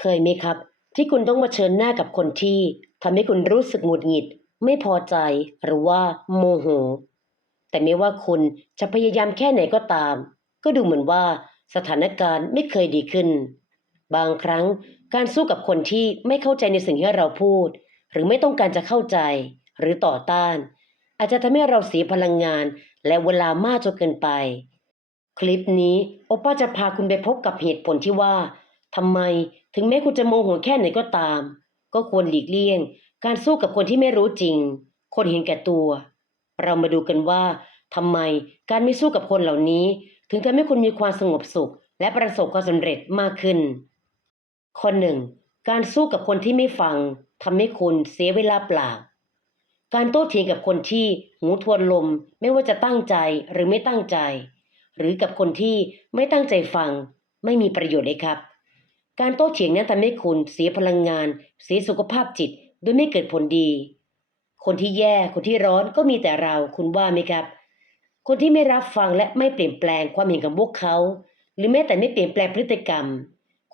เคยไหมครับ ที่คุณต้องมาเชิญหน้ากับคนที่ทำให้คุณรู้สึกหงุดหงิด ไม่พอใจหรือว่าโมโห แต่ไม่ว่าคุณจะพยายามแค่ไหนก็ตาม ก็ดูเหมือนว่าสถานการณ์ไม่เคยดีขึ้น บางครั้งการสู้กับคนที่ไม่เข้าใจในสิ่งที่เราพูด หรือไม่ต้องการจะเข้าใจหรือต่อต้าน อาจจะทำให้เราเสียพลังงาน และเวลามากจนเกินไป คลิปนี้โอป้าจะพาคุณไปพบกับเหตุผลที่ว่า ทำไมถึงแม้คุณจะโมโหแค่ไหนก็ตาม ก็ควรหลีกเลี่ยง การสู้กับคนที่ไม่รู้จริง คนเห็นแก่ตัว เรามาดูกันว่าทำไมการไม่สู้กับคนเหล่านี้ ถึงทำให้คุณมีความสงบสุข และประสบความสำเร็จมากขึ้น ข้อหนึ่งการสู้กับคนที่ไม่ฟังทำให้คุณเสียเวลาเปล่า การโต้เถียงกับคนที่หูทวนลมไม่ว่าจะตั้งใจหรือไม่ตั้งใจ หรือกับคนที่ไม่ตั้งใจฟังไม่มีประโยชน์เลยครับ การโต้เถียงนั้นทำให้คุณเสียพลังงาน เสียสุขภาพจิต โดยไม่เกิดผลดี คนที่แย่คนที่ร้อนก็มีแต่เราคุณว่าไหมครับ คนที่ไม่รับฟังและไม่เปลี่ยนแปลงความเห็นของพวกเขา หรือแม้แต่ไม่เปลี่ยนแปลงพฤติกรรม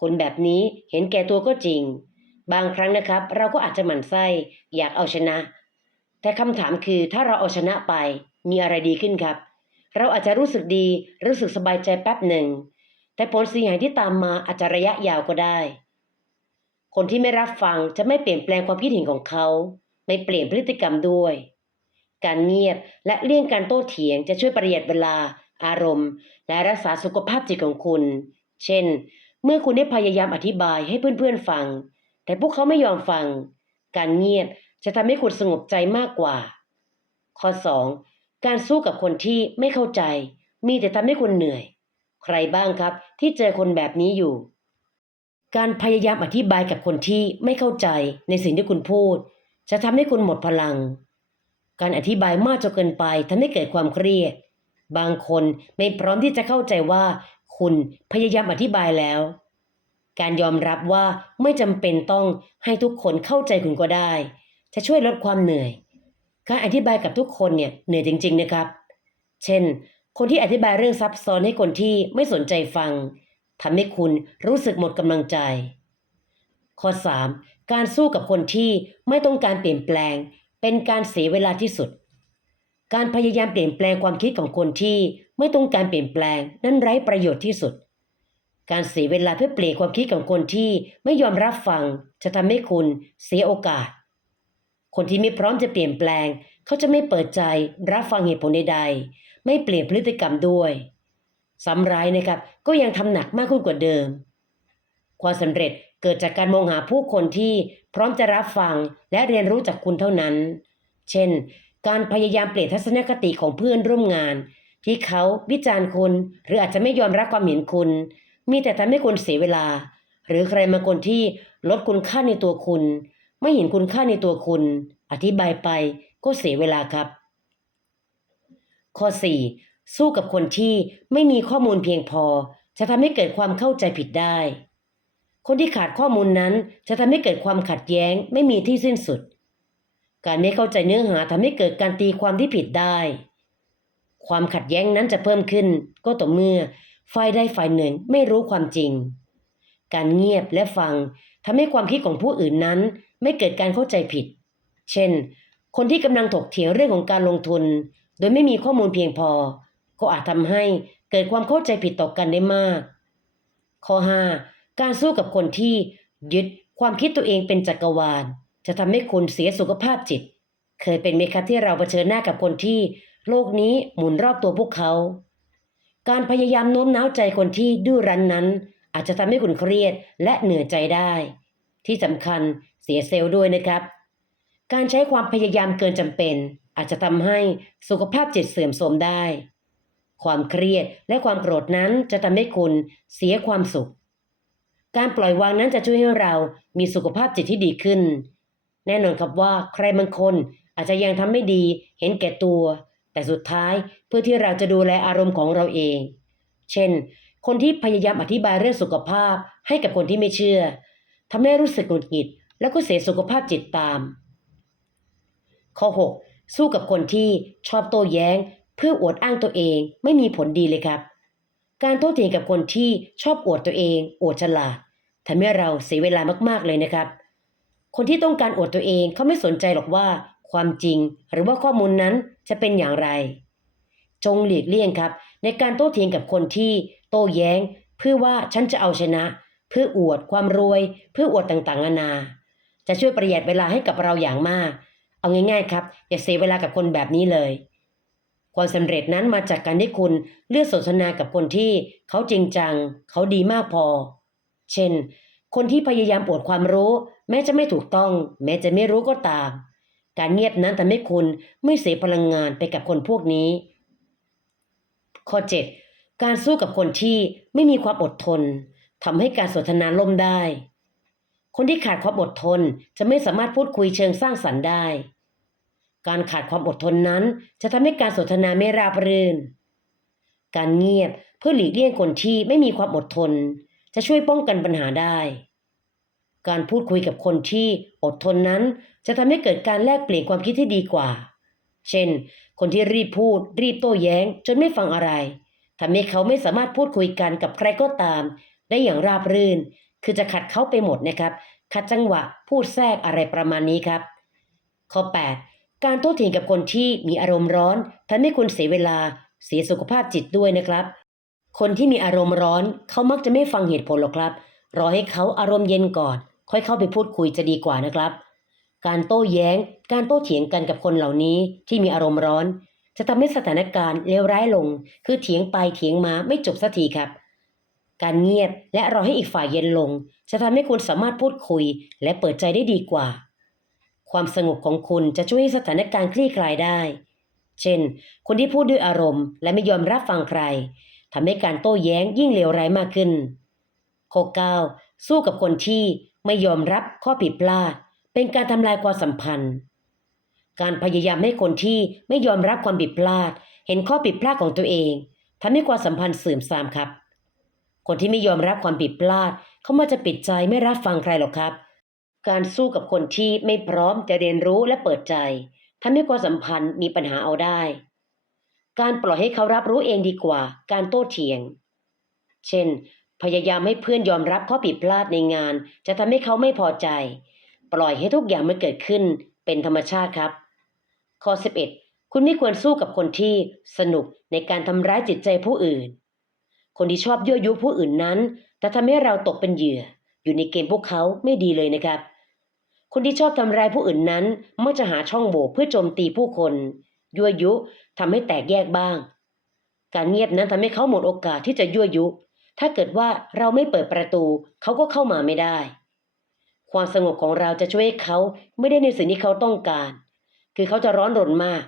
คนแบบนี้เห็นแก่ตัวก็จริง บางครั้งนะครับ เราก็อาจจะหมั่นไส้อยากเอาชนะ แต่คำถามคือถ้าเราเอาชนะไป มีอะไรดีขึ้นครับ เราอาจจะรู้สึกดีรู้สึกสบายใจแป๊บหนึ่ง แต่ผลเสียหายที่ตามมาอาจจะระยะยาวก็ได้ คนที่ไม่รับฟังจะไม่เปลี่ยนแปลงความคิดเห็นของเขา ไม่เปลี่ยนพฤติกรรมด้วย การเงียบและเลี่ยงการโต้เถียงจะช่วยประหยัดเวลา อารมณ์ และรักษาสุขภาพจิตของคุณ เช่น เมื่อคุณได้พยายามอธิบายให้เพื่อนๆฟัง แต่พวกเขาไม่ยอมฟัง การเงียบจะทำให้คุณสงบใจมากกว่า ข้อ 2. การสู้กับคนที่ไม่เข้าใจ มีแต่ทำให้คุณเหนื่อย ใครบ้างครับ ที่เจอคนแบบนี้อยู่ การพยายามอธิบายกับคนที่ไม่เข้าใจในสิ่งที่คุณพูด จะทำให้คุณหมดพลัง การอธิบายมากจนเกินไปทำให้เกิดความเครียด บางคนไม่พร้อมที่จะเข้าใจว่า คุณพยายามอธิบายแล้ว การยอมรับว่าไม่จำเป็นต้องให้ทุกคนเข้าใจคุณก็ได้ จะช่วยลดความเหนื่อย การอธิบายกับทุกคนเนี่ยเหนื่อยจริง ๆนะครับ เช่น คนที่อธิบายเรื่องซับซ้อนให้คนที่ไม่สนใจฟังทำให้คุณรู้สึกหมดกำลังใจ ข้อ 3. การสู้กับคนที่ไม่ต้องการเปลี่ยนแปลง เป็นการเสียเวลาที่สุด การพยายามเปลี่ยนแปลงความคิดของคนที่ไม่ต้องการเปลี่ยนแปลงนั้นไร้ประโยชน์ที่สุด การเสียเวลาเพื่อเปลี่ยนความคิดของคนที่ไม่ยอมรับฟัง จะทำให้คุณเสียโอกาส คนที่ไม่พร้อมจะเปลี่ยนแปลง เขาจะไม่เปิดใจรับฟังเหตุผลใดๆ ไม่เปลี่ยนพฤติกรรมด้วยซ้ำร้ายนะครับก็ยังทำหนักมากขึ้นกว่าเดิม ความสำเร็จเกิดจากการมองหาผู้คนที่พร้อมจะรับฟังและเรียนรู้จากคุณเท่านั้น เช่น การพยายามเปลี่ยนทัศนคติของเพื่อนร่วมงาน ที่เขาวิจารณ์คุณ หรืออาจจะไม่ยอมรับความเห็นคุณ มีแต่ทำให้คุณเสียเวลา หรือใครมาคนที่ลดคุณค่าในตัวคุณ ไม่เห็นคุณค่าในตัวคุณ อธิบายไปก็เสียเวลาครับ ข้อ 4. สู้กับคนที่ไม่มีข้อมูลเพียงพอ จะทำให้เกิดความเข้าใจผิดได้ คนที่ขาดข้อมูลนั้นจะทำให้เกิดความขัดแย้งไม่มีที่สิ้นสุด การไม่เข้าใจเนื้อหาทำให้เกิดการตีความที่ผิดได้ ความขัดแย้งนั้นจะเพิ่มขึ้น ก็ต่อเมื่อฝ่ายใดฝ่ายหนึ่งไม่รู้ความจริง การเงียบและฟังทำให้ความคิดของผู้อื่นนั้น ไม่เกิดการเข้าใจผิด เช่น คนที่กำลังถกเถียงเรื่องของการลงทุน โดยไม่มีข้อมูลเพียงพอ ก็อาจทำให้เกิดความเข้าใจผิดต่อกันได้มาก ข้อ 5. การสู้กับคนที่ยึดความคิดตัวเองเป็นจักรวาล จะทำให้คุณเสียสุขภาพจิต เคยเป็นไหมครับที่เราเผชิญหน้ากับคนที่ โลกนี้หมุนรอบตัวพวกเขา การพยายามโน้มน้าวใจคนที่ดื้อรั้นนั้น อาจจะทำให้คุณเครียดและเหนื่อยใจได้ ที่สำคัญเสียเซลล์ด้วยนะครับ การใช้ความพยายามเกินจำเป็น อาจจะทำให้สุขภาพจิตเสื่อมโทรมได้ ความเครียดและความโกรธนั้นจะทำให้คุณเสียความสุข การปล่อยวางนั้นจะช่วยให้เรามีสุขภาพจิตที่ดีขึ้น แน่นอนครับว่าใครบางคนอาจจะยังทำไม่ดีเห็นแก่ตัว แต่สุดท้ายเพื่อที่เราจะดูแลอารมณ์ของเราเอง เช่น คนที่พยายามอธิบายเรื่องสุขภาพให้กับคนที่ไม่เชื่อทำให้รู้สึกหงุดหงิด แล้วก็เสียสุขภาพจิตตาม ข้อ 6. สู้กับคนที่ชอบโต้แย้ง เพื่ออวดอ้างตัวเองไม่มีผลดีเลยครับ การโต้เถียงกับคนที่ชอบอวดตัวเอง อวดฉลาดทำให้เราเสียเวลามากๆเลยนะครับ คนที่ต้องการอวดตัวเองเขาไม่สนใจหรอกว่า ความจริงหรือว่าข้อมูลนั้นจะเป็นอย่างไร จงหลีกเลี่ยงครับ ในการโต้เถียงกับคนที่โต้แย้ง เพื่อว่าฉันจะเอาชนะ เพื่ออวดความรวย เพื่ออวดต่างๆนานา จะช่วยประหยัดเวลาให้กับเราอย่างมาก เอาง่ายๆครับอย่าเสียเวลากับคนแบบนี้เลย ความสำเร็จนั้นมาจากการที่คุณเลือกสนทนากับคนที่เขาจริงจัง เขาดีมากพอ เช่น คนที่พยายามอวดความรู้ แม้จะไม่ถูกต้อง แม้จะไม่รู้ก็ตาม การเงียบนั้นทำให้คุณไม่เสียพลังงานไปกับคนพวกนี้ ข้อ 7 การสู้กับคนที่ไม่มีความอดทนทำให้การสนทนาล่มได้คนที่ขาดความอดทนจะไม่สามารถพูดคุยเชิงสร้างสรรค์ได้ การขาดความอดทนนั้น จะทำให้การสนทนาไม่ราบรื่น การเงียบเพื่อหลีกเลี่ยงคนที่ไม่มีความอดทน จะช่วยป้องกันปัญหาได้ การพูดคุยกับคนที่อดทนนั้น จะทำให้เกิดการแลกเปลี่ยนความคิดที่ดีกว่า เช่น คนที่รีบพูด รีบโต้แย้ง จนไม่ฟังอะไรทำให้เขาไม่สามารถพูดคุยกันกับใครก็ตาม ได้อย่างราบรื่น คือจะขัดเขาไปหมดนะครับ ขัดจังหวะพูดแทรกอะไรประมาณนี้ครับ ข้อ 8 การโต้เถียงกับคนที่มีอารมณ์ร้อนทำให้คุณเสียเวลาเสียสุขภาพจิตด้วยนะครับ คนที่มีอารมณ์ร้อนเขามักจะไม่ฟังเหตุผลหรอกครับ รอให้เขาอารมณ์เย็นก่อน ค่อยเข้าไปพูดคุยจะดีกว่านะครับ การโต้แย้ง การโต้เถียงกันกับคนเหล่านี้ที่มีอารมณ์ร้อน จะทำให้สถานการณ์เลวร้ายลง คือเถียงไปเถียงมาไม่จบสักทีครับ การเงียบและรอให้อีกฝ่ายเย็นลง จะทำให้คุณสามารถพูดคุยและเปิดใจได้ดีกว่า ความสงบของคุณจะช่วยให้สถานการณ์คลี่คลายได้ เช่น คนที่พูดด้วยอารมณ์และไม่ยอมรับฟังใครทำให้การโต้แย้งยิ่งเลวร้ายมากขึ้นข้อ9สู้กับคนที่ไม่ยอมรับข้อผิดพลาด เป็นการทำลายความสัมพันธ์ การพยายามให้คนที่ไม่ยอมรับความผิดพลาด เห็นข้อผิดพลาดของตัวเองทำให้ความสัมพันธ์เสื่อมทรามครับ คนที่ไม่ยอมรับความผิดพลาด เขามาจะปิดใจไม่รับฟังใครหรอกครับ การสู้กับคนที่ไม่พร้อมจะเรียนรู้และเปิดใจทำให้ความสัมพันธ์มีปัญหาเอาได้ การปล่อยให้เขารับรู้เองดีกว่า การโต้เถียง เช่น พยายามให้เพื่อนยอมรับข้อผิดพลาดในงาน จะทำให้เขาไม่พอใจ ปล่อยให้ทุกอย่างมันเกิดขึ้นเป็นธรรมชาติครับ ข้อ 11 คุณไม่ควรสู้กับคนที่สนุกในการทำร้ายจิตใจผู้อื่น คนที่ชอบยั่วยุผู้อื่นนั้น จะทำให้เราตกเป็นเหยื่อ อยู่ในเกมพวกเขาไม่ดีเลยนะครับ คนที่ชอบทำร้ายผู้อื่นนั้นมักจะหาช่องโหว่เพื่อโจมตีผู้คน ยั่วยุทำให้แตกแยกบ้าง การเงียบนั้นทำให้เขาหมดโอกาสที่จะยั่วยุ ถ้าเกิดว่าเราไม่เปิดประตู เขาก็เข้ามาไม่ได้ ความสงบของเราจะช่วยให้เขาไม่ได้ในสิ่งที่เขาต้องการ คือเขาจะร้อนรนมาก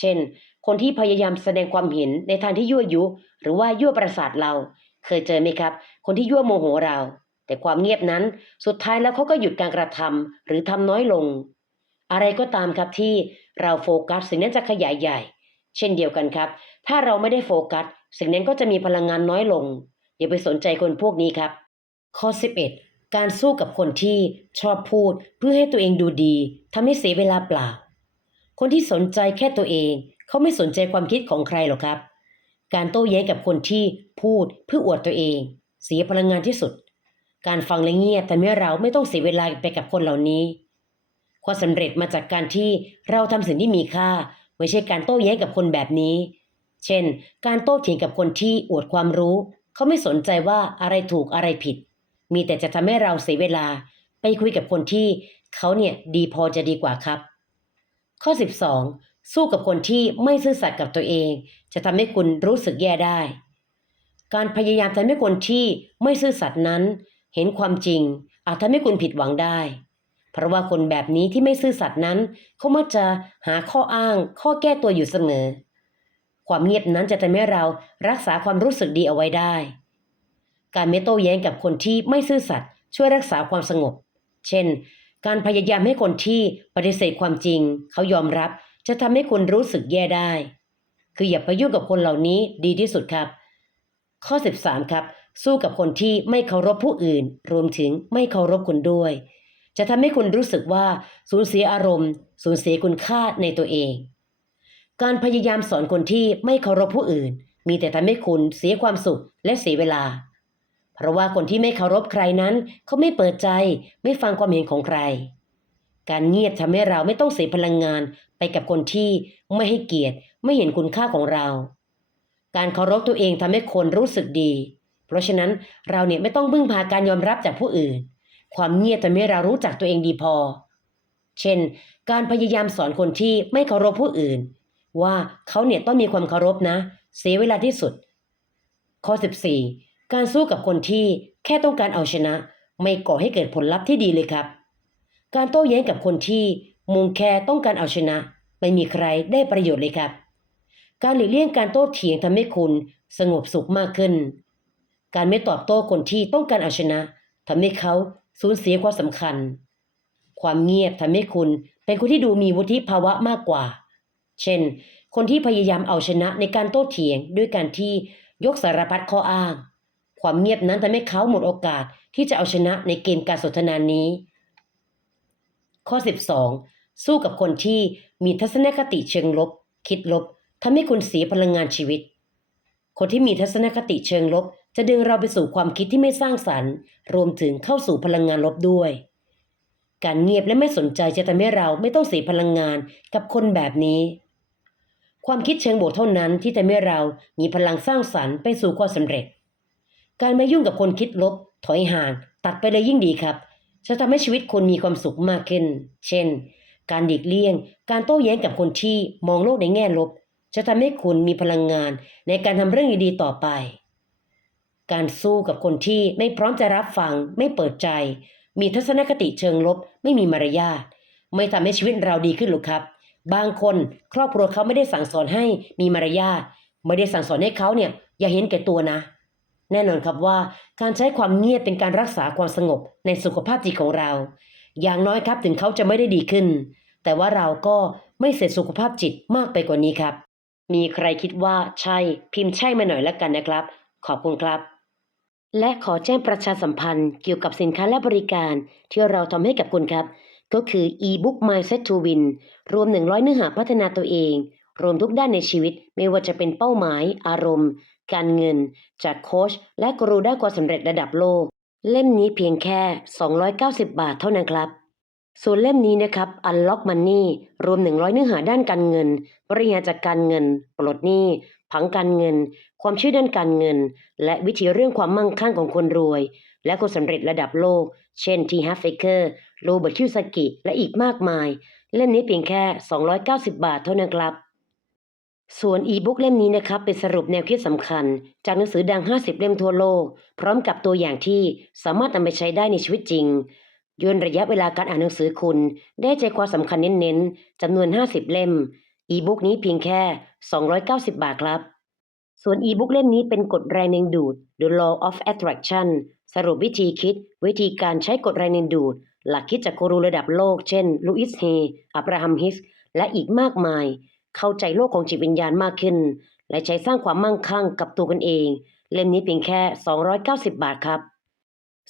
เช่น คนที่พยายามแสดงความเห็นในทางที่ยั่วยุ หรือว่ายั่วประสาทเรา เคยเจอไหมครับ คนที่ยั่วโมโหเรา แต่ความเงียบนั้นสุดท้ายแล้วเขาก็หยุดการกระทำหรือทำน้อยลง อะไรก็ตามครับที่เราโฟกัสสิ่งนั้นจะขยายใหญ่ เช่นเดียวกันครับ ถ้าเราไม่ได้โฟกัส สิ่งนั้นก็จะมีพลังงานน้อยลง อย่าไปสนใจคนพวกนี้ครับ ข้อ 11 การสู้กับคนที่ชอบพูดเพื่อให้ตัวเองดูดีทำให้เสียเวลาเปล่า คนที่สนใจแค่ตัวเอง เขาไม่สนใจความคิดของใครหรอกครับ การโต้แย้งกับคนที่พูดเพื่ออวดตัวเอง เสียพลังงานที่สุด การฟังและเงียบทำให้เราไม่ต้องเสียเวลาไปกับคนเหล่านี้ ความสำเร็จมาจากการที่เราทำสิ่งที่มีค่า ไม่ใช่การโต้แย้งกับคนแบบนี้ เช่น การโต้เถียงกับคนที่อวดความรู้ เขาไม่สนใจว่าอะไรถูกอะไรผิด มีแต่จะทำให้เราเสียเวลาไปคุยกับคนที่เขาเนี่ยดีพอจะดีกว่าครับ ข้อ 12 สู้กับคนที่ไม่ซื่อสัตย์กับตัวเอง จะทำให้คุณรู้สึกแย่ได้ การพยายามทำให้คนที่ไม่ซื่อสัตย์นั้น เห็นความจริง อาจทำให้คุณผิดหวังได้ เพราะว่าคนแบบนี้ที่ไม่ซื่อสัตย์นั้น เขามักจะหาข้ออ้าง ข้อแก้ตัวอยู่เสมอ ความเงียบนั้นจะทำให้เรารักษาความรู้สึกดีเอาไว้ได้ การไม่โต้แย้งกับคนที่ไม่ซื่อสัตย์ช่วยรักษาความสงบ เช่น การพยายามให้คนที่ปฏิเสธความจริง เขายอมรับจะทำให้คุณรู้สึกแย่ได้ คืออย่าไปยุ่งกับคนเหล่านี้ดีที่สุดครับ ข้อ 13 ครับ สู้กับคนที่ไม่เคารพผู้อื่น รวมถึงไม่เคารพคุณด้วย จะทำให้คุณรู้สึกว่าสูญเสียอารมณ์ สูญเสียคุณค่าในตัวเอง การพยายามสอนคนที่ไม่เคารพผู้อื่น มีแต่ทำให้คุณเสียความสุขและเสียเวลา เพราะว่าคนที่ไม่เคารพใครนั้นเขาไม่เปิดใจ ไม่ฟังความเห็นของใคร การเงียบทำให้เราไม่ต้องเสียพลังงานไปกับคนที่ไม่ให้เกียรติไม่เห็นคุณค่าของเรา การเคารพตัวเองทำให้คนรู้สึกดี เพราะฉะนั้นเราเนี่ยไม่ต้องพึ่งพาการยอมรับจากผู้อื่น ความเงียบทำให้เรารู้จักตัวเองดีพอ เช่น การพยายามสอนคนที่ไม่เคารพผู้อื่น ว่าเขาเนี่ยต้องมีความเคารพนะ เสียเวลาที่สุด ข้อ 14 การสู้กับคนที่แค่ต้องการเอาชนะ ไม่ก่อให้เกิดผลลัพธ์ที่ดีเลยครับ การโต้แย้งกับคนที่มุงแค่ต้องการเอาชนะ ไม่มีใครได้ประโยชน์เลยครับ การหลีกเลี่ยงการโต้เถียงทำให้คุณสงบสุขมากขึ้น การไม่ตอบโต้คนที่ต้องการเอาชนะทำให้เขาสูญเสียความสำคัญ ความเงียบทำให้คุณเป็นคนที่ดูมีวุฒิภาวะมากกว่า เช่น คนที่พยายามเอาชนะในการโต้เถียงด้วยการที่ยกสารพัดข้ออ้าง ความเงียบนั้นทำให้เขาหมดโอกาสที่จะเอาชนะในเกมการสนทนานี้ ข้อ 12 สู้กับคนที่มีทัศนคติเชิงลบ คิดลบทำให้คุณเสียพลังงานชีวิต คนที่มีทัศนคติเชิงลบ จะดึงเราไปสู่ความคิดที่ไม่สร้างสรรค์ รวมถึงเข้าสู่พลังงานลบด้วย การเงียบและไม่สนใจจะทำให้เราไม่ต้องเสียพลังงานกับคนแบบนี้ ความคิดเชิงบวกเท่านั้นที่ทำให้เรามีพลังสร้างสรรค์ไปสู่ความสำเร็จ การไม่ยุ่งกับคนคิดลบ ถอยห่าง ตัดไปเลยยิ่งดีครับจะทำให้ชีวิตคุณมีความสุขมากขึ้น เช่น การหลีกเลี่ยง การโต้แย้งกับคนที่มองโลกในแง่ลบ จะทำให้คุณมีพลังงานในการทำเรื่องดีๆต่อไป การสู้กับคนที่ไม่พร้อมจะรับฟัง ไม่เปิดใจ มีทัศนคติเชิงลบ ไม่มีมารยาทไม่ทำให้ชีวิตเราดีขึ้นหรอกครับ บางคนครอบครัวเขาไม่ได้สั่งสอนให้มีมารยาทไม่ได้สั่งสอนให้เขาเนี่ยอย่าเห็นแก่ตัวนะ แน่นอนครับว่าการใช้ความเงียบเป็นการรักษาความสงบในสุขภาพจิตของเรา อย่างน้อยครับถึงเขาจะไม่ได้ดีขึ้น แต่ว่าเราก็ไม่เสียสุขภาพจิตมากไปกว่านี้ครับ มีใครคิดว่าใช่พิมพ์ใช่มาหน่อยแล้วกันนะครับ ขอบคุณครับ และขอแจ้งประชาสัมพันธ์เกี่ยวกับสินค้าและบริการ ที่เราทำให้กับคุณครับ ก็คือ e-book Mindset to Win รวม 100 เนื้อหาพัฒนาตัวเอง รวมทุกด้านในชีวิต ไม่ว่าจะเป็นเป้าหมาย อารมณ์ การเงิน จากโค้ชและกรูด้านความสำเร็จระดับโลก เล่มนี้เพียงแค่ 290 บาทเท่านั้นครับ ส่วนเล่มนี้นะครับ Unlock Money รวม 100 เนื้อหาด้านการเงิน บริหารจัดการเงิน ปลดหนี้ ผังการเงิน ความเชื่อด้านการเงิน และวิธีเรื่องความมั่งคั่งของคนรวย และคนสำเร็จระดับโลก เช่น T. Harv Eker โรเบิร์ตคิวซากิ และอีกมากมาย เล่มนี้เพียงแค่ 290 บาทเท่านั้นครับส่วนอีบุ๊กเล่มนี้นะครับเป็นสรุปแนวคิดสำคัญ จากหนังสือดัง 50 เล่มทั่วโลก พร้อมกับตัวอย่างที่สามารถนำไปใช้ได้ในชีวิตจริงย่นระยะเวลาการอ่านหนังสือคุณ ได้ใจความสำคัญเน้นๆจำนวน 50 เล่ม อีบุ๊กนี้เพียงแค่ 290 บาทครับ ส่วนอีบุ๊กเล่มนี้เป็นกฎแรงดึงดูด The Law of Attraction สรุปวิธีคิด วิธีการใช้กฎแรงดึงดูด หลักคิดจากกูรูระดับโลก เช่นลูอิสเฮอับราฮัมฮิส และอีกมากมาย เข้าใจโลกของจิตวิญญาณมากขึ้น และใช้สร้างความมั่งคั่งกับตัวกันเอง เล่มนี้เพียงแค่ 290 บาทครับ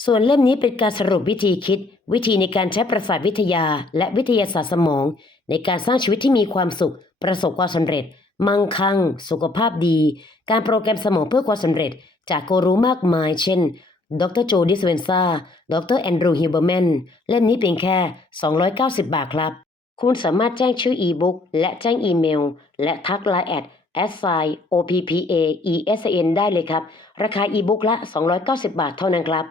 ส่วนเล่มนี้เป็นการสรุปวิธีคิด วิธีในการใช้ประสาทวิทยา และวิทยาศาสตร์สมอง ในการสร้างชีวิตที่มีความสุข ประสบความสำเร็จ มั่งคั่ง สุขภาพดี การโปรแกรมสมองเพื่อความสำเร็จ จากกูรูมากมาย เช่น ดรโจดิสเวนซาดรแอนดรูฮิวเบอร์แมน เล่มนี้เพียงแค่ 290 บาทครับ คุณสามารถแจ้งชื่ออีบุ๊กและแจ้งอีเมล และทักไลน์แอด s i o p p a e s n ได้เลยครับ ราคาอีบุ๊กละ 290 บาทเท่านั้นครับ